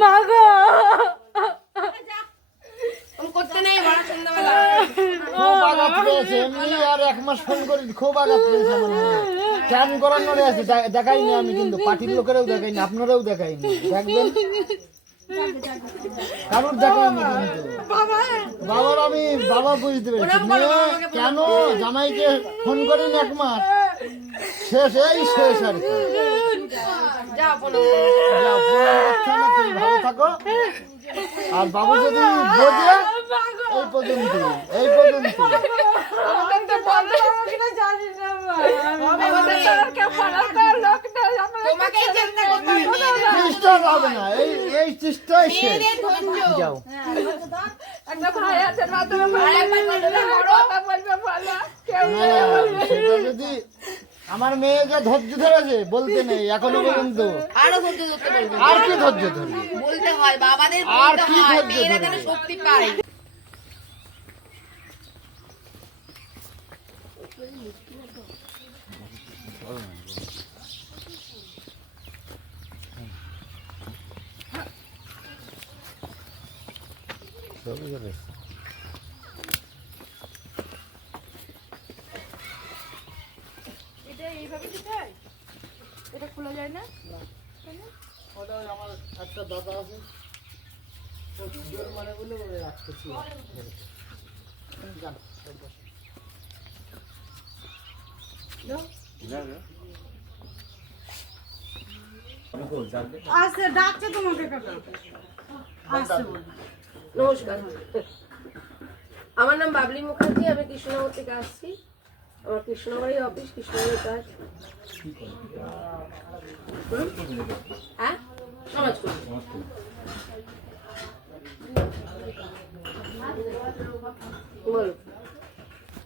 মাগো। করতে নেই বড় সন্ধ্যাবেলা। খুব আঘাত পেয়েছে এমনি আর এক মাস ফোন করি খুব আঘাত পেয়েছে করানোর আছে দেখাইনি আমি কিন্তু পার্টির লোকেরাও দেখাইনি আপনারাও দেখাইনি দেখবেন? কারোর দেখাইনি কিন্তু। বাবার আমি বাবা বুঝতে পেরেছি। কেন জামাইকে ফোন করিনি এক মাস? শেষ এই শেষ আর কি। ভালো থাকো বাবু যদি বোঝে এই পর্যন্ত এই পর্যন্ত তোমাকেই চিন্তা করতে হবে চেষ্টা হবে না এই এই চেষ্টাই শেষ। যাও। সেটা যদি আমার মেয়েকে ধৈর্য ধরেছে বলতে নেই এখনও পর্যন্ত। আরও ধৈর্য ধরতে বলবে আর কি ধৈর্য ধরবে? বলতে হয় বাবাদের আর কি ধৈর্য মেয়েরা যেন ধরবে? শক্তি পায়। ওটা ওই আমার একটা দাদা আছে। ও জোর বলে রাখতেছি যান আসছে ডাকছে তোমাকে কাকা। আসছে। বলে। নমস্কার। আমার নাম বাবলি মুখার্জি আমি কৃষ্ণনগর থেকে আসছি। আমার কৃষ্ণনগরই অফিস কৃষ্ণনগরের কাজ। হুম? হ্যাঁ? সমাজ কর্মী। বলো।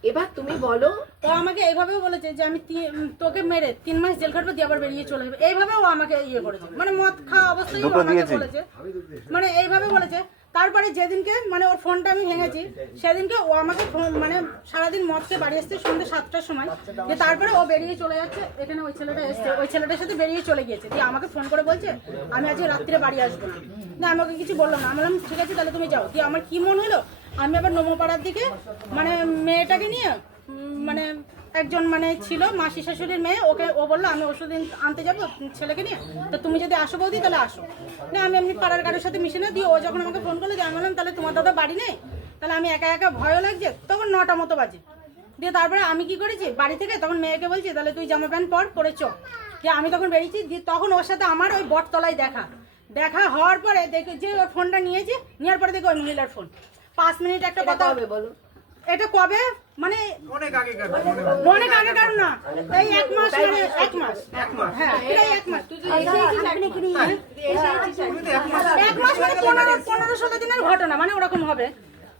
এবার তুমি বলো। তো আমাকে এইভাবেও বলেছে যে আমি তোকে মেরে তিন মাস জেল খাটবো দিয়ে আবার বেরিয়ে চলে যাবে। এইভাবেও আমাকে ইয়ে করেছে। মানে মদ খাওয়া অবস্থায় আমাকে বলেছে। মানে এইভাবে বলেছে তারপরে যেদিনকে মানে ওর ফোনটা আমি ভেঙেছি, সেদিনকে ও আমাকে মানে সারাদিন মদকে বাড়ি আসছে সন্ধ্যে সাতটার সময়। যে তারপরে ও বেরিয়ে চলে যাচ্ছে, এখানে ওই ছেলেটা এসছে, ওই ছেলেটার সাথে বেরিয়ে চলে গিয়েছে। দিয়ে আমাকে ফোন করে বলছে, আমি আজকে রাত্রে বাড়ি আসব না। না আমাকে কিছু বলল না। আমি বললাম, ঠিক আছে, তাহলে তুমি যাও। দিয়ে আমার কি মন হলো, আমি আবার নমপাড়ার দিকে মানে মেয়েটাকে নিয়ে মানে একজন মানে ছিল মাসি শাশুড়ির মেয়ে ওকে ও বলল আমি ওষুধ আনতে যাব ছেলেকে নিয়ে। তো তুমি যদি আসো বৌদি তাহলে আসো। না আমি এমনি পাড়ার কারোর সাথে মিশে না দিয়ে ও যখন আমাকে ফোন করল যে আমি বললাম তাহলে তোমার দাদা বাড়ি নেই? তাহলে আমি একা একা ভয়ও লাগছে? তখন নটা মতো বাজে। দিয়ে তারপরে আমি কি করেছি বাড়ি থেকে তখন মেয়েকে বলছি তাহলে তুই জামা প্যান্ট পর পরে চ। দিয়ে আমি তখন বেরিয়েছি দিয়ে তখন ওর সাথে আমার ওই বটতলায় দেখা। দেখা হওয়ার পরে দেখি যে ওর ফোনটা নিয়েছি নেওয়ার পরে দেখি ওই মহিলার ফোন পাঁচ মিনিট একটা কথা হবে বলো? এটা কবে? মানে অনেক আগেকার অনেক আগেকার। না। এই এক মাস মানে এক মাস। হ্যাঁ এটাই এক মাস। এক মাস মানে পনেরো পনেরো ষোলো দিনের ঘটনা মানে ওরকম হবে।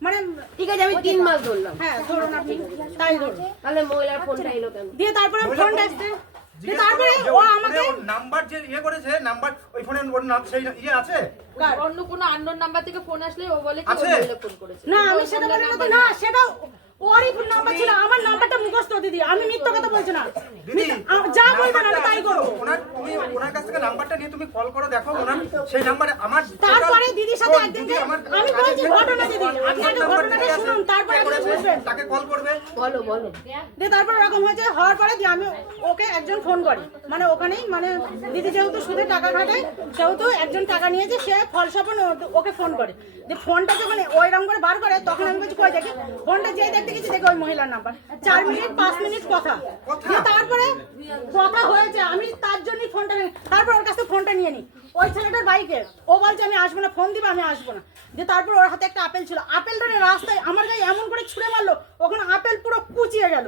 মানে ঠিক আছে আমি তিন মাস ধরলাম। হ্যাঁ ধরুন আপনি। তাই ধরুন। তাহলে মহিলার ফোনটা এলো কেন? দিয়ে তারপরে ফোনটা আসছে। তারপরে ও আমাকে নাম্বার যে ইয়ে করেছে নাম্বার ওই ফোনে ওর নাম সেই ইয়ে আছে? অন্য কোনো আননোন নাম্বার থেকে ফোন আসলে ও বলে কি আছে? ওই মহিলা ফোন করেছে। না আমি সেটা বলি না সেটা ওরই নাম্বার ছিল আমার নাম্বারটা মুখস্থ দিদি। আমি মিথ্যা কথা বলছি না। যা বলবেন আমি তাই করব। ওনার তুমি ওনার কাছ থেকে নাম্বারটা নিয়ে তুমি কল করো দেখো ওনার সেই নাম্বারে আমার তারপরে দিদির সাথে একদিন আমি বলছি ঘটনা দিদি। আপনি আগে ঘটনাটা শুনুন তারপরে আপনি বুঝবেন। তাকে কল করবে। বলো বলো। দিয়ে তারপর এরকম হয়েছে হওয়ার পরে দিয়ে আমি ওকে একজন ফোন করি। মানে ওখানেই মানে দিদি যেহেতু সুদে টাকা খাটায় সেহেতু একজন টাকা নিয়েছে সে ফলসপন ওকে ফোন করে। যে ফোনটা যখন ওইরকম করে বার করে তখন আমি বলছি কই দেখি? ফোনটা যেই দেখতে গেছি দেখি ওই মহিলার নাম্বার। চার মিনিট পাঁচ মিনিট কথা। তারপরে কথা হয়েছে আমি তার ফোনটা তারপর ওর কাছে ফোনটা নিয়ে নিই ওই ছেলেটার বাইকে ও বলছে আমি আসব না ফোন দিবে আমি আসব না। দিয়ে তারপর ওর হাতে একটা আপেল ছিল। আপেলটা নিয়ে রাস্তায় আমার গায়ে এমন করে ছুঁড়ে মারলো ওখানে আপেল পুরো কুচিয়ে গেল।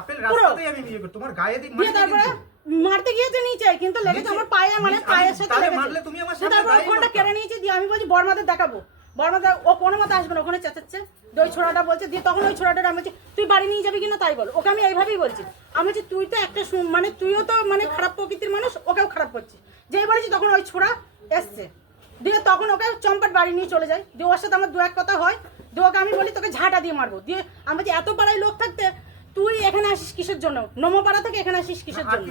আপেল রাস্তাতেই আমি নিয়ে তোমার গায়ে দিয়ে তারপরে মারতে গিয়েছে নিচে কিন্তু লেগেছে আমার পায়ে মানে? পায়ের সাথে লেগেছে। তারপর ফোনটা কেড়ে নিয়েছি দিয়ে আমি বলছি বর্মাদের দেখাবো। বর্মাদের ও কোনো মতে আসবে না ওখানে চেঁচাচ্ছে। ওই ছোড়াটা বলছে দিয়ে তখন ওই ছোড়াটা আমি বলছি তুই বাড়ি নিয়ে যাবি কিনা? তাই বল। ওকে আমি এইভাবেই বলছি। আমি বলছি তুই তো একটা মানে তুইও তো মানে খারাপ প্রকৃতির মানুষ ওকেও খারাপ করছিস। যেই বলেছি তখন ওই ছোড়া এসছে। দিয়ে তখন ওকে চম্পাট বাড়ি নিয়ে চলে যায়। দিয়ে ওর সাথে আমার দু এক কথা হয়। দিয়ে ওকে আমি বলি তোকে ঝাঁটা দিয়ে মারবো। দিয়ে আমি বলছি এত পাড়ায় লোক থাকতে তুই এখানে আসিস কিসের জন্য? নমপাড়া থেকে এখানে আসিস কিসের জন্য?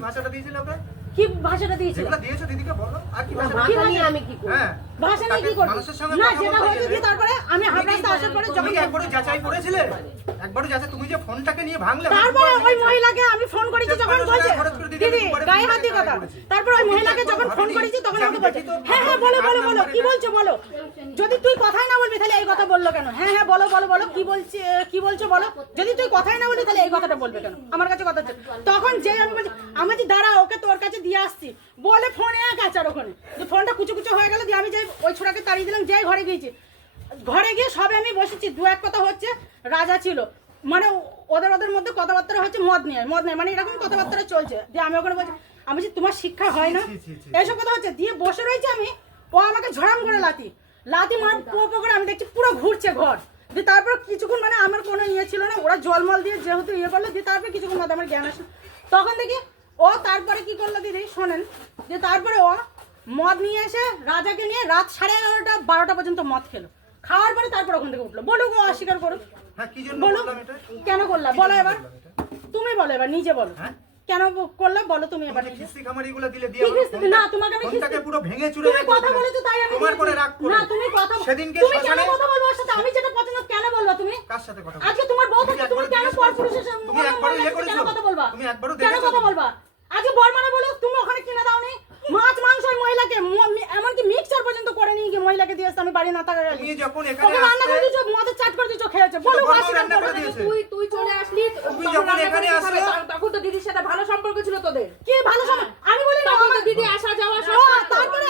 কি ভাষাটা দিয়েছিলে? ওকে কি ভাষাটা দিয়েছিল যেগুলো দিয়েছ দিদিকে বলো। আর কি ভাষা ভাষা নিয়ে আমি কি করব? হ্যাঁ। ভাষা নিয়ে কি তাকে করবি? মানুষের সঙ্গে না যেটা হয়েছে দিয়ে তারপরে আমি হাফ রাস্তা আসার পরে যখন একবারও যাচাই করেছিলে? একবারও যাচাই তুমি যে ফোনটাকে নিয়ে ভাঙলে তারপরে ওই মহিলাকে আমি ফোন করেছি যখন বলছে টাকা খরচ করে দিতে দিদি গায়ে হাত দিয়ে কথা তারপর ওই মহিলাকে যখন ফোন করেছি তখন আমাকে বলছে হ্যাঁ হ্যাঁ বলো বলো বলো কি বলছো বলো? যদি তুই কথাই না বলবি তাহলে এই কথা বলল কেন? হ্যাঁ হ্যাঁ বলো বলো বলো কি বলছি কি বলছো বলো? যদি তুই কথাই না বলবি তাহলে এই কথাটা বলবে কেন? আমার কাছে কথা তখন যে আমি বলছি আমি যে দাঁড়া ওকে তোর কাছে দিয়ে আসছি। বলে ফোনে এক আছে আর ওখানে। যে ফোনটা কুচু কুচু হয়ে গেল দিয়ে আমি যে ওই ছোটাকে তাড়িয়ে দিলাম যাই ঘরে গিয়েছি। ঘরে গিয়ে সবে আমি বসেছি দু এক কথা হচ্ছে রাজা ছিল। মানে ওদের ওদের মধ্যে কথাবার্তা হচ্ছে মদ নিয়ে মদ নিয়ে মানে এরকম কথাবার্তা চলছে। দিয়ে আমি ওখানে বলছি আমি যে তোমার শিক্ষা হয় না। এইসব কথা হচ্ছে। দিয়ে বসে রয়েছে আমি ও আমাকে ঝড়াম করে লাতি লাতি মার পো পো করে আমি দেখছি পুরো ঘুরছে ঘর। দিয়ে তারপর কিছুক্ষণ মানে আমার কোনো ইয়ে ছিল না ওরা জলমল দিয়ে যেহেতু ইয়ে করল দিয়ে তারপরে কিছুক্ষণ বাদে আমার জ্ঞান আসে তখন দেখি ও তারপরে কি করল দিদি? শোনেন যে তারপরে ও মদ নিয়ে এসে রাজাকে নিয়ে রাত সাড়ে এগারোটা বারোটা পর্যন্ত মদ খেলো। খাওয়ার পরে তারপর ওখান থেকে উঠল। বলুক ও অস্বীকার করুক। হ্যাঁ বলো কেন করলা? বলো এবার। তুমি বলো এবার নিজে বলো। হ্যাঁ? কেন করলে? বলো তুমি এবার দিলে দিয়ে না, তোমাকে আমি পুরো ভেঙে চুরে তুমি কথা। বলেছ তাই আমি তোমার করে রাগ না তুমি কথা সেদিনকে তুমি কেন কথা বলব সাথে? আমি যেটা পছন্দ কেন বলব তুমি? কার সাথে কথা আজকে তোমার বউ থাকে তুমি কেন পর পুরুষের সাথে তুমি একবারও ইয়ে করেছ? কথা বলবা? তুমি একবারও কেন কথা বলবা? আজকে বর্মানা বলো তুমি ওখানে কিনে দাওনি মাছ মাংস ওই মহিলাকে এমনকি মিক্সচার পর্যন্ত করে নিয়ে গিয়ে মহিলাকে দিয়ে আসতে আমি বাড়ি না থাকার আগে। যখন এখানে রান্না করে দিছো মদের চাট করে দিছো খেয়েছে বলো বর্মা রান্না করে দিয়েছে। তুই তুই চলে আসলি তুই যখন এখানে আসলে- তখন তো দিদির সাথে ভালো সম্পর্ক ছিল তোদের কি ভালো সময় আমি বলি না তখন তো আমার- দিদি আসা যাওয়া সব ও, তারপরে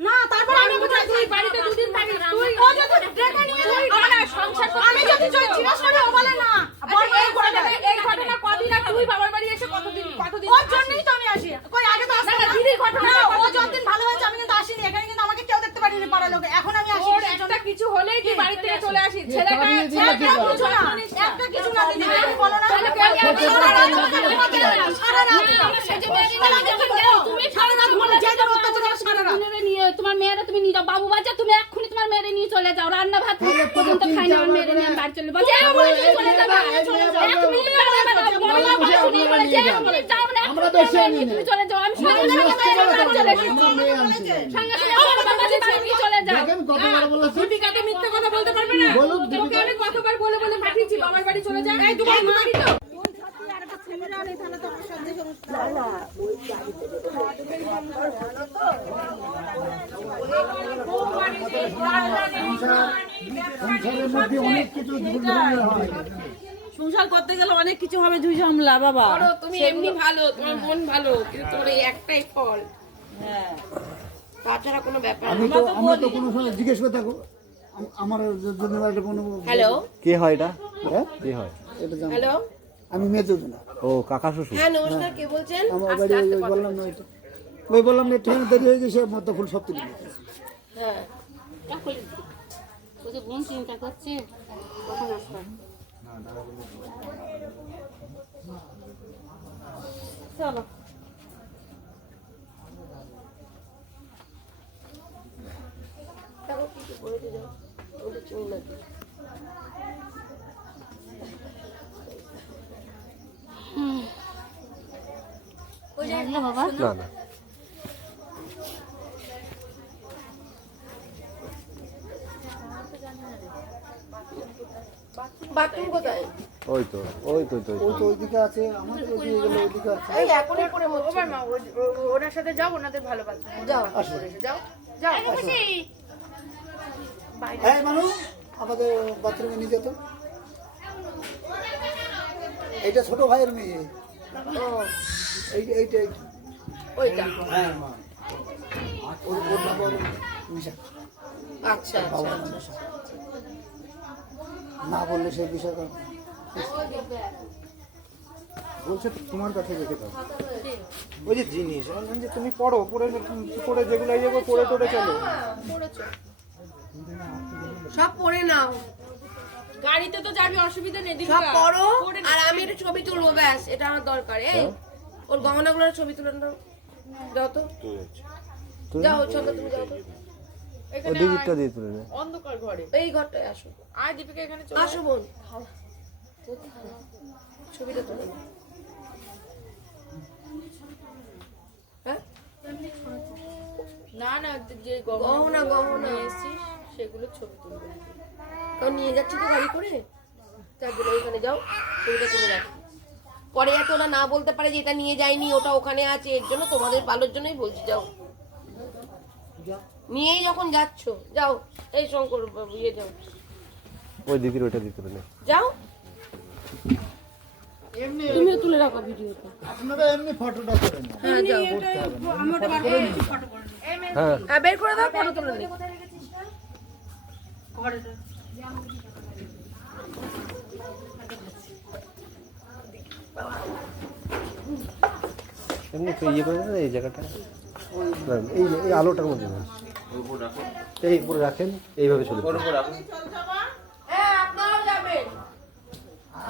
না তারপরে আমি আমি কোথায় তুই বাড়িতে দুদিন থাকিস তুই ও যদি ডেকে নিয়ে যায়, আমার না সংসার করতে আমি যদি চাই জিজ্ঞাসা করি ও বলে না আচ্ছা, এই ঘটনা এই ঘটনা কদিন আগে তুই বাবার বাড়ি এসে কতদিন কতদিন ওর জন্যই তো আমি আসি কই আগে তো আসতাম না, না দিদির ঘটনা না, ও কতদিন? যতদিন ভালো হয়েছে আমি কিন্তু আসিনি এখানে কিন্তু আমাকে কেউ দেখতে পারিনি পাড়ার লোকে এখন আমি আসি ওর একটা কিছু হলেই তুই বাড়ি থেকে চলে আসিস ছেলেটা তাড়িয়ে দিলে ছেলেটা কি হবে? কিছু না একটা কিছু না দিদি তুমি বলো না তাহলে কে- কে- কে- সারা রাত কে- আমাকে কে- বলে না, সারা রাত আমার সেজে মেয়ে নিয়ে সারা রাত যখন বলো। যাও, তুমি সারা রাত বলে যে যার অত্যাচার করে সারা রাত। মেরে নিয়ে তোমার মেয়েরা তুমি নিয়ে যাও বাবু বাচ্চা তুমি এক্ষুনি তোমার মেয়েরে নিয়ে চলে যাও রান্না ভাত পর্যন্ত খাই না আমার মেয়েরে নিয়ে আমি বাড়ি চলে যাব যে বলে তুমি চলে যাবা এক মিনিট দাঁড়াবে না, বলা ভাষা নেই বলে যে এক মিনিট যাও না আমরা এক্ষুনি বেশি মেয়ে আনি নিয়ে না। তুমি চলে যাও আমি সঙ্গে আমরা সঙ্গে নিয়ে মেয়েরে আসতে বাড়ি চলে পারব না, এসেছি। আমরা মেয়ে আনছি না। সঙ্গে সঙ্গে আমার বাবা কাছে বাড়ি চলে যাও। মিথ্যে কথা বলতে পারবে না? বলুক তোকে আমি কতবার বলে বলে পাঠিয়েছি বাবার বাড়ি চলে যা এই দুবার মারি তো। হয় সংসার করতে গেলে অনেক কিছু হবে ঝুই ঝামলা বাবা। তুমি এমনি ভালো তোমার মন ভালো কিন্তু তোর একটাই ফল। তাছাড়া কোনো ব্যাপার আমি তো আমি তো কোনো সময় জিজ্ঞেস করে থাকো আম- আমার যদি একটা কোনো হ্যালো। কে হয় এটা? হ্যাঁ? কে হয়? এটা হ্যালো। আমি মেয়ে না ও কাকা শ্বশুর। হ্যাঁ নমস্কার। কে বলছেন? আমার বাড়ি ওই বললাম না ওইটা ওই বললাম না ট্রেন দেরি হয়ে গেছে মতো ফুল সব তুলে হ্যাঁ। ওই বোন চিন্তা করছে কখন আসবে? চলো। বলেছে যাও ওটা চিনি না না না বাথরুম কোথায়? ওই তো ওই তো তো ওই তো। ওইদিকে আছে আমাদের ওইদিকে গেলে ওইদিকে আছে। এই এখনই ওনার সাথে যাও ওনাদের ভালো বাচ্চা যাও। আসো যাও। যাও হ্যাঁ মানু আমাদের বাথরুমে নিয়ে যেত। এইটা ছোট ভাইয়ের মেয়ে। এইটা এইটা ওইটা। হ্যাঁ আচ্ছা আচ্ছা। না বললে সেই বিষয়টা বলছে তোমার কাছে রেখে দাও। ওই যে জিনিস যে তুমি পড়ো পড়ে পড়ে যেগুলো এই যাব পড়ে টড়ে চলো। সব পরে নাও। গাড়িতে তো যাবি অসুবিধা নেই সব পড়ো আর আমি একটা ছবি তুলবো ব্যাস এটা আমার দরকার এই। ওর গহনাগুলোর ছবি তুলে নাও। যাও তো। যাও চলো তুমি যাও তো। ও দিয়ে তুলে নে। অন্ধকার ঘরে। এই ঘরটায় আসো। আর দীপিকা এখানে চলে আসো বোন। ছবিটা তুলে হ্যাঁ? না না যে গহনা গহনা এসেছিস। সেগুলো ছবি তুলবে কারণ নিয়ে যাচ্ছি তো গাড়ি করে তার জন্য ওইখানে যাও ছবিটা তুলে রাখো। পরে যাতে ওরা না বলতে পারে যে এটা নিয়ে যায়নি ওটা ওখানে আছে এর জন্য তোমাদের ভালোর জন্যই বলছি যাও। নিয়েই যখন যাচ্ছ যাও এই শঙ্কর বাবু, ইয়ে যাও। ওই দিদির ওইটা তুলে নে। যাও। এমনি তুমিও তুলে রাখো ভিডিওতে আপনারা এমনি ফটোটা করে হ্যাঁ যাও। আমি ওটা বার করে ফটো করে নিয়েছি। হ্যাঁ। হ্যাঁ বের করে দাও ফটো তুলে নে। ঘরে এমনি ইয়ে করে দেন এই জায়গাটা। এই এই আলোটার মধ্যে এই উপরে রাখেন এইভাবে চলে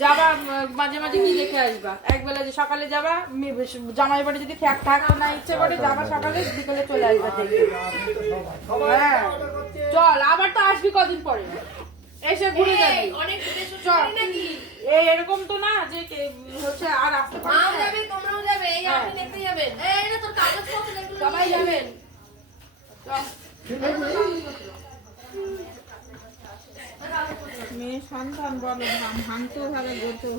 যাবা মাঝে মাঝে কি দেখে আসবা? একবেলা যে সকালে যাবা জামাই বাড়ি যদি থাক থাকতে না ইচ্ছে করে যাবা সকালে বিকেলে চলে আসবা হ্যাঁ। চল আবার তো আসবি কদিন পরে। এসে ঘুরে যাবি। অনেক চল। এই এরকম তো না যে হচ্ছে আর আসতে পারবে। যাবে তোমরাও যাবে এই আপনি দেখতে যাবেন। এই না তোর কাগজপত্র সবাই যাবেন। মেয়ে সন্তান বলো ভাঙতেও হবে গড়তেও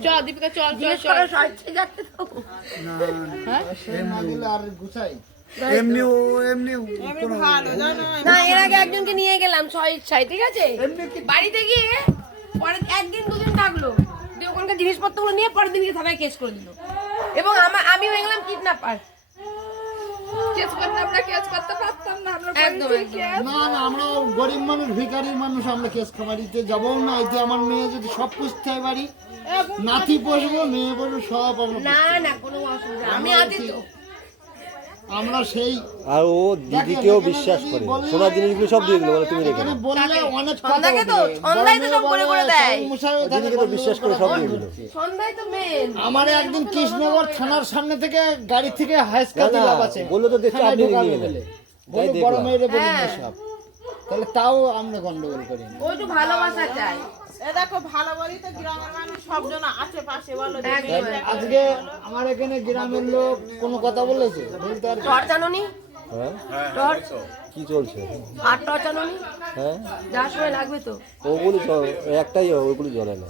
চল দীপিকা চল চল চল। করো সাহিত্য যাচ্ছে তো। সে না দিলে আর গুছাই। এমনি ও এমনি কোনো ভালো জানো না এর আগে একজনকে নিয়ে গেলাম ছয় ইচ্ছায় ঠিক আছে? বাড়িতে গিয়ে পরে একদিন দুদিন থাকল। দিয়ে ওখানকার জিনিসপত্রগুলো নিয়ে পরের দিন গিয়ে থানায় কেস করে দিল। এবং আমার আমি হয়ে গেলাম কিডন্যাপার করতাম না কেস করতে পারতাম না আমরা একদম একদম। না না আমরা গরিব মানুষ ভিখারির মানুষ আমরা কেস খামারিতে যাব না যে আমার মেয়ে যদি সব পুষতে হয় বাড়ি নাতি মেয়ে পোষবো সব আমরা না না কোনো অসুবিধা আমি আছি তো আমরা সেই আর ও দিদিকেও বিশ্বাস করে। সোনার জিনিসগুলো সব দিয়ে দিল বলে তুমি রেখে বললে অনেক সন্ধ্যাকে তো, বলবে। তো সব করে করে দেয়। সব মশাইও থাকে, দিদিকে তো বিশ্বাস করে সব দিয়ে দিল। তো মেন আমার একদিন কৃষ্ণনগর থানার সামনে থেকে গাড়ি থেকে হাইস্কা দিলাম আছে। বলল তো দেখছি আপনি নিয়ে বলল বড় মেয়েরে বলি হ্যাঁ। সব। তাহলে তাও আমরা গন্ডগোল করি একটু ভালোবাসা চাই। দেখো ভালো বলি তো গ্রামের মানুষ সব আশেপাশে বলো আজকে আমার এখানে গ্রামের লোক কোনো কথা বলেছে? বলতে আর হ্যাঁ? কি চলছে? আর হ্যাঁ। যার সময় লাগবে তো। ওগুলি একটাই ওগুলি জ্বলে না।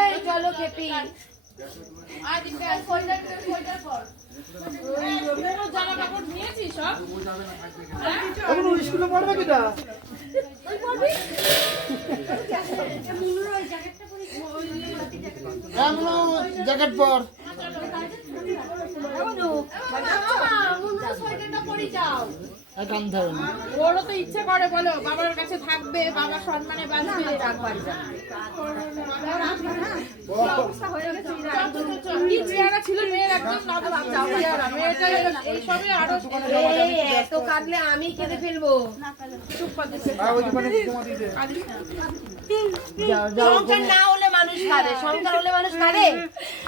এই চলো খেপি। জামা কাপড় নিয়েছিস সব স্কুলে পড়বে কিটা? এমন জ্যাকেট পর। আর কামতে হবে না। ওরও তো ইচ্ছে করে বলো বাবার কাছে থাকবে বাবা সম্মানে বাঁচবে কি চেহারা ছিল মেয়ের একদম নবজাত চেহারা মেয়েটা এইসবে আরও এই, এত কাঁদলে আমি কেঁদে ফেলব। যাও যাও সংসার না হলে মানুষ কাঁদে সংসার হলে মানুষ কাঁদে।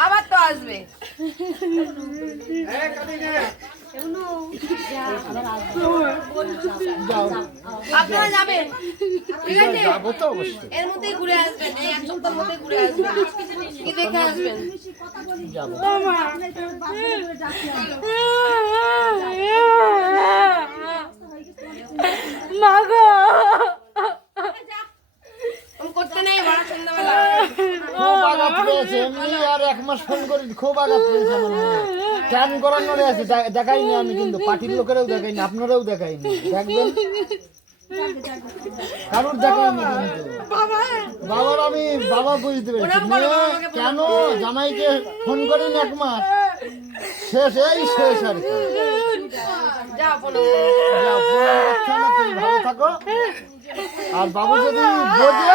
আবার তো আসবে। যাও আপনারা যাবেন। ঠিক আছে? যাব তো অবশ্যই। এর মধ্যেই ঘুরে আসবেন এই এক সপ্তাহের মধ্যে ঘুরে আসবেন। কি দেখে আসবেন? যাব। আমি করতে নেই বড় সন্ধ্যাবেলা। খুব আঘাত পেয়েছে। এমনি আর এক মাস ফোন করি খুব আঘাত পেয়েছে আমার ট্যান করানোর আছে দেখাইনি আমি কিন্তু পার্টির লোকেরাও দেখাইনি আপনারাও দেখাইনি দেখবেন? কারোর দেখাইনি কিন্তু। বাবার আমি বাবা বুঝতে পেরেছি। মেয়ে কেন জামাইকে ফোন করেন এক মাস? শেষ এই শেষ আর কি। ভালো থাকো। আর বাবু যদি বোঝে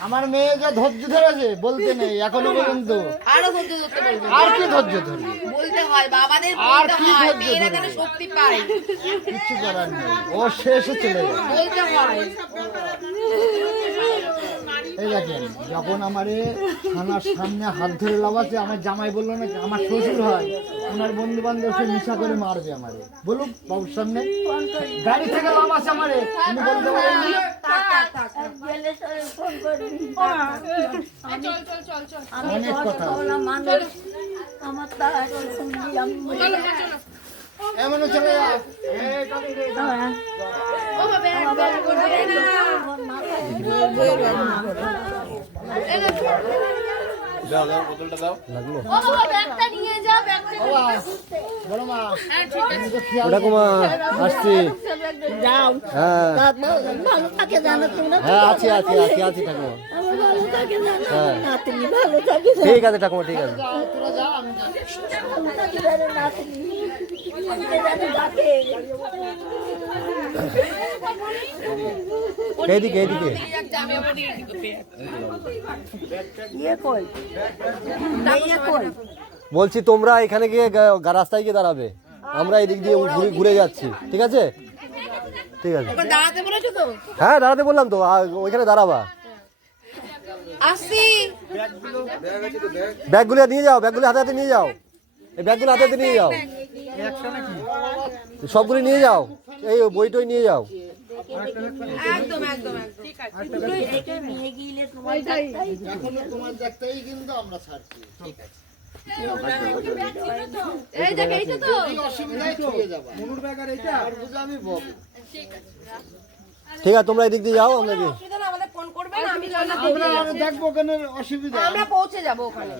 আমার মেয়েকে ধৈর্য ধরেছে বলতে নেই এখনও পর্যন্ত। আরও ধৈর্য ধরতে বলবে। আর কি ধৈর্য ধরবে? বলতে হয় বাবাদের আর কি ধৈর্য ধরবে? শক্তি পায়। কিছু করার নেই। ও শেষে চলে বলতে হয়। এই দেখেন যখন আমারে থানার সামনে হাত ধরে লাগাচ্ছে আমার জামাই বলল না আমার শ্বশুর হয়। ওনার বন্ধু বান্ধব সে নিশা করে মারবে আমারে। বলুন বাবুর সামনে। গাড়ি থেকে লাগাচ্ছে আমারে। উনি বলতে পারেন অনেক কথা। এমন চলে আসছি। যাও। হ্যাঁ। হ্যাঁ আছি আছি আছি আছি ঠাকুমা। আমার ভালো থাকে জানো? হ্যাঁ। নাতনি ভালো থাকে। ঠিক আছে ঠাকুমা ঠিক আছে। এইদিকে এইদিকে ইয়ে কই? ইয়ে বলছি তোমরা এখানে গিয়ে রাস্তায় গিয়ে দাঁড়াবে। আমরা এদিক দিয়ে ঘুরে ঘুরে যাচ্ছি। ঠিক আছে? ঠিক আছে। ওখানে দাঁড়াতে বলেছ তো? হ্যাঁ দাঁড়াতে বললাম তো। ওইখানে দাঁড়াবা। ব্যাগগুলো নিয়ে যাও ব্যাগগুলো হাতে হাতে নিয়ে যাও। এই ব্যাগগুলো হাতে হাতে নিয়ে যাও। সবগুলো নিয়ে যাও। এই বই টই নিয়ে যাও। একদম একদম একদম। ঠিক আছে। নিয়ে গিয়ে তোমার তোমার কিন্তু আমরা ছাড়ছি। এই দেখ এইটা তো। অসুবিধায় চলে যাবা। মনুর ব্যাগ আর এইটা? আর বুঝে আমি বক। ঠিক আছে। তোমরা এদিক দিয়ে যাও আমরা অসুবিধা না আমাদের ফোন করবেন আমি আমরা দেখব কেন অসুবিধা। আমরা পৌঁছে যাব ওখানে।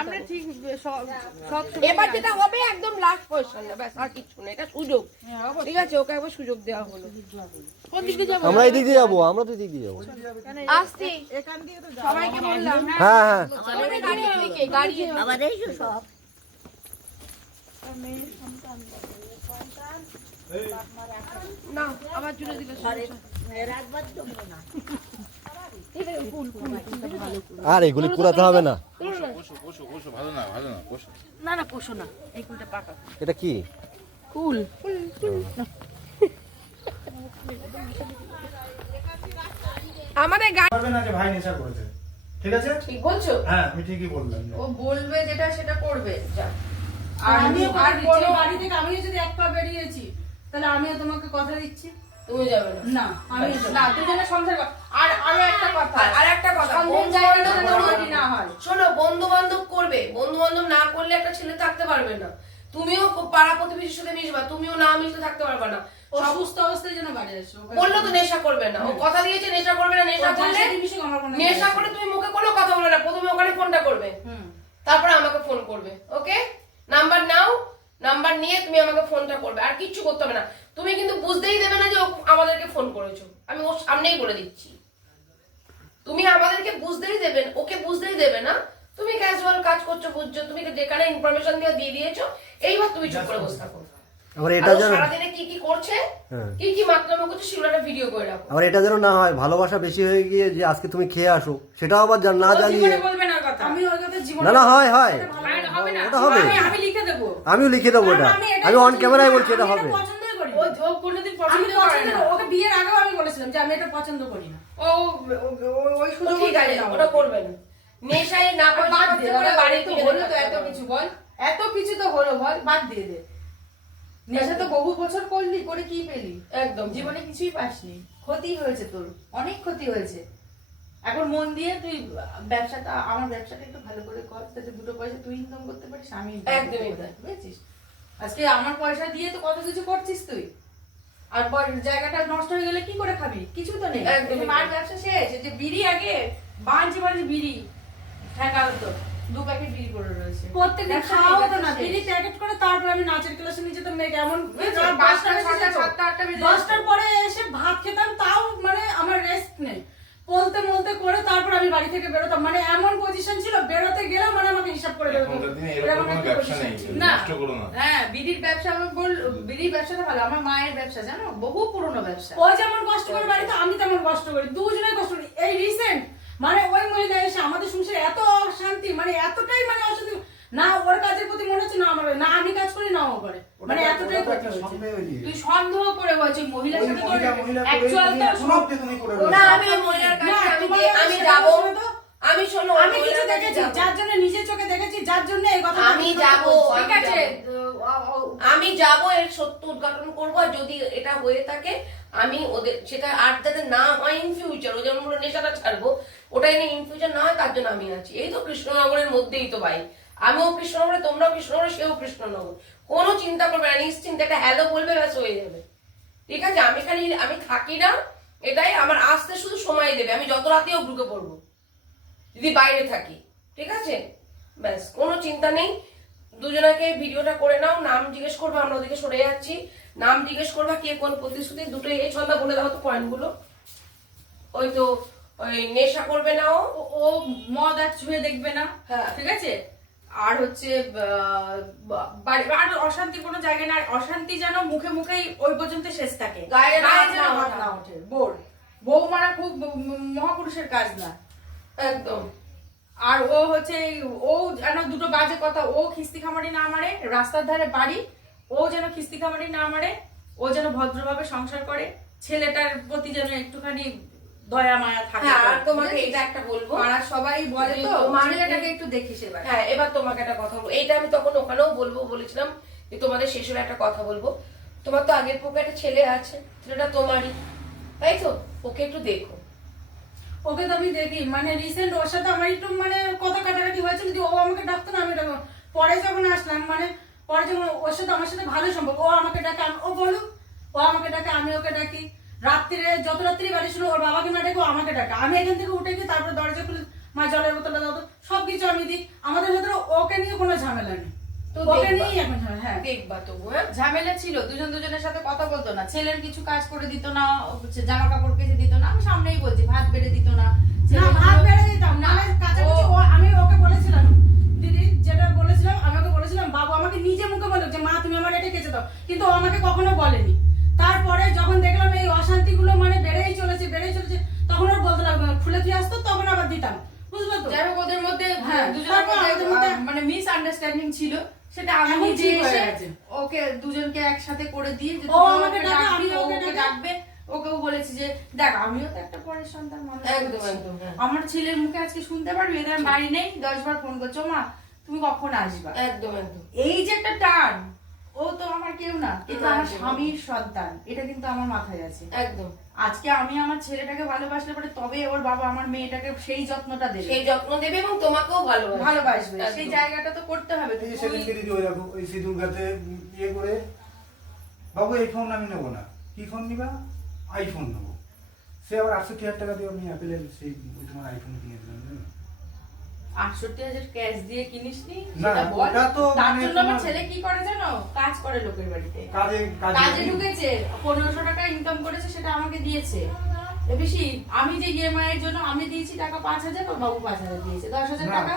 আমরা ঠিক সব সব এবার যেটা হবে একদম লাস্ট পজিশন ব্যাস আর কিছু না এটা সুযোগ। ঠিক আছে ওকে একবার সুযোগ দেওয়া হলো। কোন দিকে যাব? আমরা এদিক দিয়ে যাব আমরা তো এদিক দিয়ে যাব। আসছি। সবাইকে বললাম হ্যাঁ। হ্যাঁ আমাদের গাড়ি এদিকে গাড়ি এইসব সব। না আবার জুড়ে দিলে রাখবার জন্য না। আর এগুলি কুড়াতে হবে না। না না পোষো না এই কুলটা পাকা। এটা কি? কুল। আমাদের গাড়ি পারবে না যে ভাই নেশা করেছে। ঠিক আছে? ঠিক বলছো? হ্যাঁ আমি ঠিকই বললাম ও বলবে যেটা সেটা করবে। যা। আর আর আর বাড়ি থেকে আমিও যদি এক পা বেরিয়েছি তাহলে আমিও তোমাকে কথা দিচ্ছি। তুমি যাবে না। না আমি না দুজনে সংসার আর আরও একটা কথা। আর আর একটা কথা। বন্ধু জায়গাটা বান্ধব যেন করবে। তৈরি না হয়। শোনো বন্ধু বান্ধব করবে। বন্ধু বান্ধব না করলে একটা ছেলে থাকতে পারবে না। তুমিও পাড়া প্রতিবেশীর সাথে মিশবা তুমিও না মিশতে থাকতে পারবে না। ও অবস্থায় যেন বাড়ি আসো বলল তো নেশা করবে না। ও কথা দিয়েছে নেশা করবে না নেশা করলে করে তুমি মুখে কোনো কথা বলে না। প্রথমে ওখানে ফোনটা করবে। তারপরে আমাকে ফোন করবে ওকে? নাম্বার নাও। নাম্বার নিয়ে তুমি আমাকে ফোনটা করবে। আর কিচ্ছু করতে হবে না। তুমি কিন্তু বুঝতেই দেবে না যে আমাদেরকে ফোন করেছ। আমি ওর সামনেই বলে দিচ্ছি। তুমি আমাদেরকে বুঝতেই দেবে ওকে বুঝতেই দেবে না। তুমি ক্যাজুয়াল কাজ করছ বুঝছ তুমি যেখানে ইনফরমেশন দিয়ে দিয়ে দিয়েছ এইবার তুমি চুপ করে বসে থাকো। আবার এটা যেন সারাদিনে কি কি করছে হ্যাঁ। কি কি মাত্রামে করছে সেগুলো একটা ভিডিও করে রাখো। আবার এটা যেন না হয় ভালোবাসা বেশি হয়ে গিয়ে যে আজকে তুমি খেয়ে আসো সেটাও আবার না জানিয়ে বলবে না কথা। আমি ওর কথা জীবনে না না হয় হয়। আর হবে না। ওটা হবে। আমি আমি লিখে দেবো। আমিও লিখে দেবো এটা আমি অন ক্যামেরায়। বলছি এটা হবে। ও ও কোনোদিন পছন্দ করে না। ওকে বিয়ের আগেও আমি বলেছিলাম যে আমি এটা পছন্দ করি না। ও ও- ও- ওই সুযোগ ঠিক আছে ওটা করবে না। নেশায় না আর করে বাড়ি বাড়ি তো হলো তো এত কিছু বল। এত কিছু তো হলো বল। বাদ দিয়ে দে। নেশা তো বহু বছর করলি করে কি পেলি? একদম। জীবনে কিছুই পাসনি। ক্ষতি হয়েছে তোর অনেক ক্ষতি হয়েছে। এখন মন দিয়ে তুই ব্যবসাটা আমার ব্যবসাটা একটু ভালো করে কর যাতে দুটো পয়সা তুই ইনকাম করতে পারিস আমি একদমই বুঝেছিস? আজকে আমার পয়সা দিয়ে তো কত কিছু করছিস তুই? আর জায়গাটা নষ্ট হয়ে গেলে কি করে খাবি? কিছু তো নেই। মার ব্যবসা শেষ যে বিড়ি আগে বাঞ্চি বাঞ্চি বিড়ি। ঠেকা হতো দু প্যাকেট বিড়ি করে রয়েছে। প্রত্যেকদিন খাওয়া হতো না বিড়ি প্যাকেট করে তারপর আমি নাচের ক্লাসে নিয়ে যেতাম আটটা বেজে দশটার পরে এসে ভাত খেতাম তাও মানে আমার রেস্ট নেই। বলতে বলতে করে তারপর আমি বাড়ি থেকে বেরোতাম। মানে এমন পজিশন ছিল বেরোতে গেলেও মানে আমাকে হিসাব করে না হ্যাঁ বিড়ির ব্যবসা আমি বল বিড়ির ব্যবসাটা ভালো আমার মায়ের ব্যবসা জানো? বহু পুরনো ব্যবসা। ও যেমন কষ্ট করে বাড়িতে আমি তেমন কষ্ট করি দুজনে কষ্ট করি। এই রিসেন্ট মানে ওই মহিলা এসে আমাদের সংসারে এত অশান্তি মানে এতটাই মানে অশান্তি না ওর কাজের প্রতি মনে হচ্ছে না আমার না আমি কাজ করি না ও করে। মানে এতটাই তুই সন্দেহ করে বলছিস মহিলার সাথে তোর তুমি তো তুমি করে না আমি মহিলার কাছে আমি যাব। আমি শোনো আমি কিছু দেখেছি যার জন্য নিজের চোখে দেখেছি যার জন্য এই কথা আমি যাব ঠিক আছে আমি যাব এর সত্য উদ্ঘাটন করব যদি এটা হয়ে থাকে আমি ওদের সেটা আর যাতে না হয় ইন ফিউচার ও যেমন নেশাটা ছাড়বো ওটা এনে ইন ফিউচার না হয় তার জন্য আমি আছি। এই তো কৃষ্ণনগরের মধ্যেই তো ভাই। আমিও কৃষ্ণনগরে তোমরাও কৃষ্ণনগরে সেও কৃষ্ণনগর। কোনো চিন্তা করবে না নিশ্চিন্তে একটা হ্যালো বলবে ব্যাস হয়ে যাবে। ঠিক আছে? আমি খালি আমি থাকি না এটাই আমার আসতে শুধু সময় দেবে। আমি যত রাতেও ঢুকে পড়ব যদি বাইরে থাকি। ঠিক আছে? ব্যাস কোনো চিন্তা নেই। দুজনাকে ভিডিওটা করে নাও নাম জিজ্ঞেস করবে আমরা ওদিকে সরে যাচ্ছি। নাম জিজ্ঞেস করবা কে কোন প্রতিশ্রুতি? দুটোই এই ছন্দা বলে দাও তো পয়েন্টগুলো। ওই তো ওই নেশা করবে না ও। মদ আর ছুঁয়ে দেখবে না। হ্যাঁ। ঠিক আছে? আর হচ্ছে বাড়ি- আর অশান্তি কোনো জায়গায় না অশান্তি যেন মুখে মুখেই ওই পর্যন্ত শেষ থাকে। গায়ে যেন না হাত না ওঠে। বোর। বউ মারা খুব মহাপুরুষের কাজ না। একদম। আর ও হচ্ছে ও যেন দুটো বাজে কথা ও খিস্তি খামারি না মারে রাস্তার ধারে বাড়ি ও যেন খিস্তি খামারি না মারে ও যেন ভদ্রভাবে সংসার করে ছেলেটার প্রতি যেন একটুখানি দয়া মায়া থাকে। হ্যাঁ আর তোমাকে এটা একটা বলব। সবাই বলে তো তোমার- একটু দেখিস এবার। হ্যাঁ এবার তোমাকে একটা কথা বলব। এইটা আমি তখন ওখানেও বলব বলেছিলাম যে তোমাদের শেষের একটা কথা বলব। তোমার তো আগের একটা ছেলে আছে ছেলেটা তোমারই। তাই তো? ওকে একটু দেখো। ওকে তো আমি দেখি। মানে রিসেন্ট ওর সাথে আমার একটু মানে কথা কাটাকাটি হয়েছে। যদি ও আমাকে ডাকতো না আমি ডাকবো পরে যখন আসলাম মানে পরে যখন ওর সাথে আমার সাথে ভালো সম্পর্ক ও আমাকে ডাকে ও বলুক ও আমাকে ডাকে আমি ওকে ডাকি। রাত্রিরে যত রাত্রি বাড়ি ছিল ওর বাবাকে না ডেকে আমাকে ডাকে। আমি এখান থেকে উঠে গিয়ে তারপরে দরজা খুলে মা জলের বোতলটা দাও তো সবকিছু আমি দিই। আমাদের ভেতরে ওকে নিয়ে কোনো ঝামেলা নেই। তো ওকে। নিয়েই এখন হ্যাঁ। দেখবা তবু হ্যাঁ? ঝামেলা ছিল দুজন দুজনের সাথে কথা বলতো না। ছেলের কিছু কাজ করে দিত না জামা কাপড় কেচে দিত না। আমি সামনেই বলছি ভাত বেড়ে দিত না। না ভাত বেড়ে দিতাম মানে ও- ও আমি ওকে বলেছিলাম দিদি যেটা বলেছিলাম আমি ওকে বলেছিলাম বাবু আমাকে নিজে মুখে বলো যে মা তুমি আমার এটা কেচে দাও। কিন্তু ও আমাকে কখনো বলেনি। তারপরে যখন দেখলাম এই অশান্তিগুলো মানে বেড়েই চলেছে বেড়েই চলেছে তখন ওর বলতে লাগবে খুলে দিয়ে আসতো তখন আবার দিতাম। বুঝলে তো? যাই হোক ওদের মধ্যে হ্যাঁ, দুজনের মধ্যে মানে মিস আন্ডারস্ট্যান্ডিং ছিল। সেটা আমি নিজে এসে ওকে দুজনকে একসাথে করে দিয়ে ও আমাকে ডাকে, আমি ওকে ডাকবে। ওকেও বলেছি যে দেখ আমিও তো একটা পরের সন্তান মানুষ একদম, একদম, হ্যাঁ। আমার ছেলের মুখে আজকে শুনতে পারবি এদের বাড়ি নেই দশ বার ফোন করছ মা তুমি কখন আসবা? একদম একদম। এই যে একটা টান। ও তো আমার কেউ না কিন্তু আমার স্বামীর সন্তান এটা কিন্তু আমার মাথায় আছে। একদম। আজকে আমি আমার ছেলেটাকে ভালোবাসলে পরে তবে ওর বাবা আমার মেয়েটাকে সেই যত্নটা দেবে। সেই যত্ন দেবে এবং তোমাকেও ভালোবাসবে। ভালোবাসবে। সেই জায়গাটা তো করতে হবে। এই তুই- সেদিনকে দিদি ওই দেখো ওই সিঁদুর গাতে ইয়ে করে বাবু এই ফোন আমি নেব না। কি ফোন নিবা? আইফোন নেব। সে আবার আটষট্টি হাজার টাকা দিয়ে আমি অ্যাপেলের সেই তোমার আইফোন কিনে? আটষট্টি হাজার ক্যাশ দিয়ে কিনিস নি সেটা বল। তার মানে জন্য আমার ছেলে কি করে জানো? কাজ করে লোকের বাড়িতে। কাজে কাজে ঢুকেছে পনেরোশো টাকা ইনকাম করেছে সেটা আমাকে দিয়েছে। বেশি আমি যে ইএমআই এর জন্য আমি দিয়েছি টাকা পাঁচ হাজার ওর বাবু পাঁচ হাজার দিয়েছে। দশ হাজার টাকা?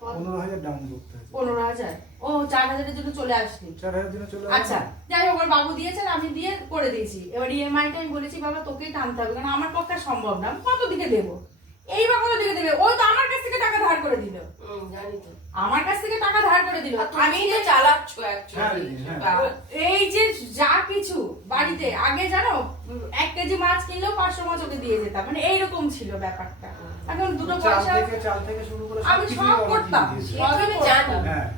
পনেরো হাজার ডাউন করতে পনেরো হাজার? ও চার হাজারের জন্য চলে আসলি চার হাজার দিনে চলে আচ্ছা যাই হোক ওর বাবু দিয়েছে আমি দিয়ে করে দিয়েছি। এবার ইএমআইটা আমি বলেছি বাবা তোকেই টানতে হবে কারণ আমার পক্ষে সম্ভব না। কত দিকে দেবো? দেবে। ও তো আমার কাছ থেকে টাকা ধার করে দিল। জানি তো। আমার কাছ থেকে টাকা ধার করে দিল। আমি যে চালাচ্ছ হ্যাঁ, দিদি, হ্যাঁ। এই যে যা কিছু বাড়িতে আগে জানো এক কেজি মাছ কিনলেও পাঁচশো মাছ ওকে দিয়ে যেতাম। মানে এইরকম ছিল ব্যাপারটা। এখন দুটো পয়সা থেকে চাল থেকে শুরু আমি সব করতাম। আমি জানি। হ্যাঁ।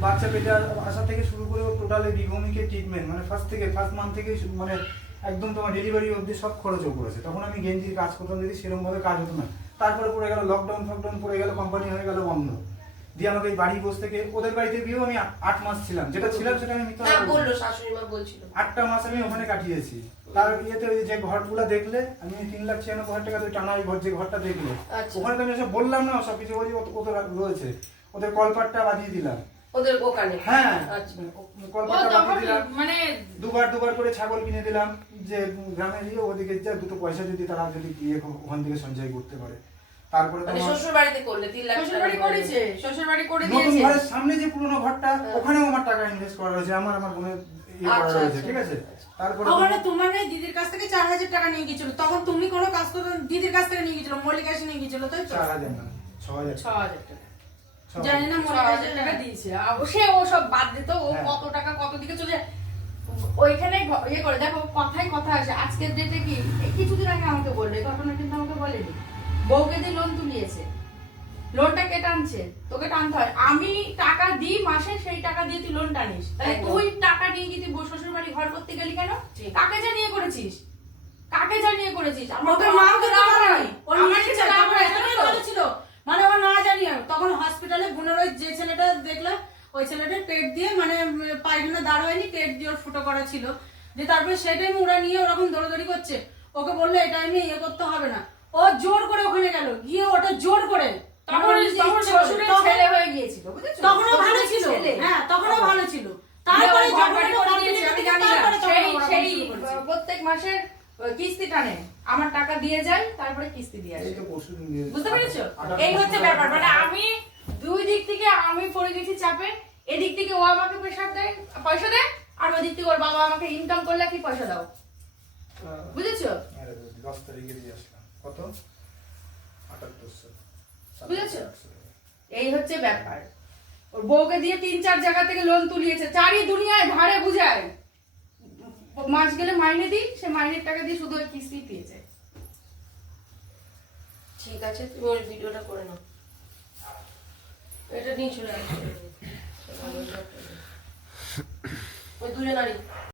বাচ্চা পেটে আসা থেকে শুরু করে টোটালি বিভূমিকে ট্রিটমেন্ট মানে ফার্স্ট থেকে ফার্স্ট মান্থ থেকে শুরু- মানে একদম তোমার ডেলিভারি অবধি সব খরচও করেছে। তখন আমি গেঞ্জির কাজ করতাম যদি সেরকম ভাবে কাজ হতো না। তারপরে পড়ে গেল লকডাউন ফকডাউন পড়ে গেল কোম্পানি হয়ে গেল বন্ধ। দিয়ে আমাকে বাড়ি বসে থেকে ওদের বাড়িতে গিয়েও আমি আট মাস ছিলাম। যেটা ছিলাম সেটা আমি মিথ্যা হ্যাঁ। বলল শাশুড়ি মা বলছিল। আটটা মাস আমি ওখানে কাটিয়েছি। তার ইয়েতে ওই যে ঘরগুলো দেখলে আমি তিন লাখ ছিয়ানব্বই হাজার টাকা টানা ওই ঘর যে ঘরটা দেখলে। আচ্ছা। ওখানে তো আমি বললাম না সব কিছু ওই ও তো রয়েছে। ওদের কলপাটটা বাজিয়ে দিলাম। ওদের ওখানে হ্যাঁ। আচ্ছা। মানে দুবার দুবার করে ছাগল কিনে দিলাম যে গ্রামে গিয়ে ওদিকে যা দুটো পয়সা যদি তারা যদি দিয়ে ওখান থেকে সঞ্চয় করতে পারে। তারপরে মানে শ্বশুর বাড়িতে করলে তিন লাখ শ্বশুর বাড়ি করেছে শ্বশুর বাড়ি করে নতুন ঘরের সামনে যে পুরনো ঘরটা ওখানেও আমার টাকা ইনভেস্ট করা রয়েছে আমার আমার বোনের ইয়ে করা আচ্ছা, আচ্ছা। ঠিক আছে? তারপরে ওখানে তোমার এই দিদির কাছ থেকে চার হাজার টাকা নিয়ে গেছিল তখন তুমি কোনো কাজ করতে দিদির কাছ থেকে নিয়ে গেছিল মল্লিক নিয়ে গেছিল তাই তো? চার হাজার না ছ হাজার টাকা ছ হাজার। জানি না মল্লিক টাকা দিয়েছে। অবশ্যই ও সব বাদ দিত। ও হ্যাঁ। কত টাকা কত দিকে চলে ওইখানে ইয়ে করে দেখো কথাই কথা আসে। আজকের ডেটে কি? কিছুদিন আগে আমাকে বলল এই ঘটনা কিন্তু আমাকে বলেনি। বউকে দিয়ে লোন তুলিয়েছে। লোনটা কে টানছে? তোকে টানতে হয়। আমি টাকা দিই মাসে সেই টাকা দিয়ে তুই লোন টানিস। তাহলে তুই টাকা নিয়ে কি তুই শ্বশুর বাড়ি ঘর করতে গেলি কেন। কাকে জানিয়ে করেছিস? কাকে জানিয়ে করেছিস? আমার মা তো রাগ হয়। হয় আমার রাগ হয়? ভালো ছিল। মানে ও না জানি তখন হসপিটালে বোনের ওই যে ছেলেটা দেখলাম ওই ছেলেটা পেট দিয়ে মানে পায়খানা দাঁড় হয়নি পেট দিয়ে ওর ফুটো করা ছিল। যে তারপরে সেটাই ওরা নিয়ে ওরকম দৌড়াদৌড়ি করছে। ওকে বলল এটা আমি ইয়ে করতে হবে না। ও জোর করে ওখানে গেল গিয়ে ওটা জোর করে। তখন মানে ওর নিজের তখন ইচ্ছে করে। শ্বশুরের তখন- ছেলে হয়ে গিয়েছিল তখনও ভালো ছিল। হ্যাঁ তখনও ভালো ছিল। তারপরে। প্রত্যেক মাসের কিস্তি টানে আমার টাকা দিয়ে যায় তারপরে কিস্তি দিয়ে আসে। বুঝতে পেরেছ? এই হচ্ছে ব্যাপার মানে আমি দুই দিক থেকে আমি পড়ে গেছি চাপে এদিক থেকে ও আমাকে প্রেশার দেয় পয়সা দেয় আর ওই দিক থেকে ওর বাবা আমাকে ইনকাম করলে কি পয়সা দাও। বুঝেছ? দশ তারিখে দিয়ে আসলাম। কত? আটাত্তরশো। বুঝেছ? এই হচ্ছে ব্যাপার। ওর বউকে দিয়ে তিন চার জায়গা থেকে লোন তুলিয়েছে। চারি দুনিয়ায় ধারে বুঝায় মাস গেলে মাইনে দিই সে মাইনের টাকা দিয়ে শুধু ওই কিস্তি পেয়েছে ঠিক আছে তুমি ওর ভিডিওটা করে নাও। এটা নিয়ে চলে আসবে ওই দুজন নারী।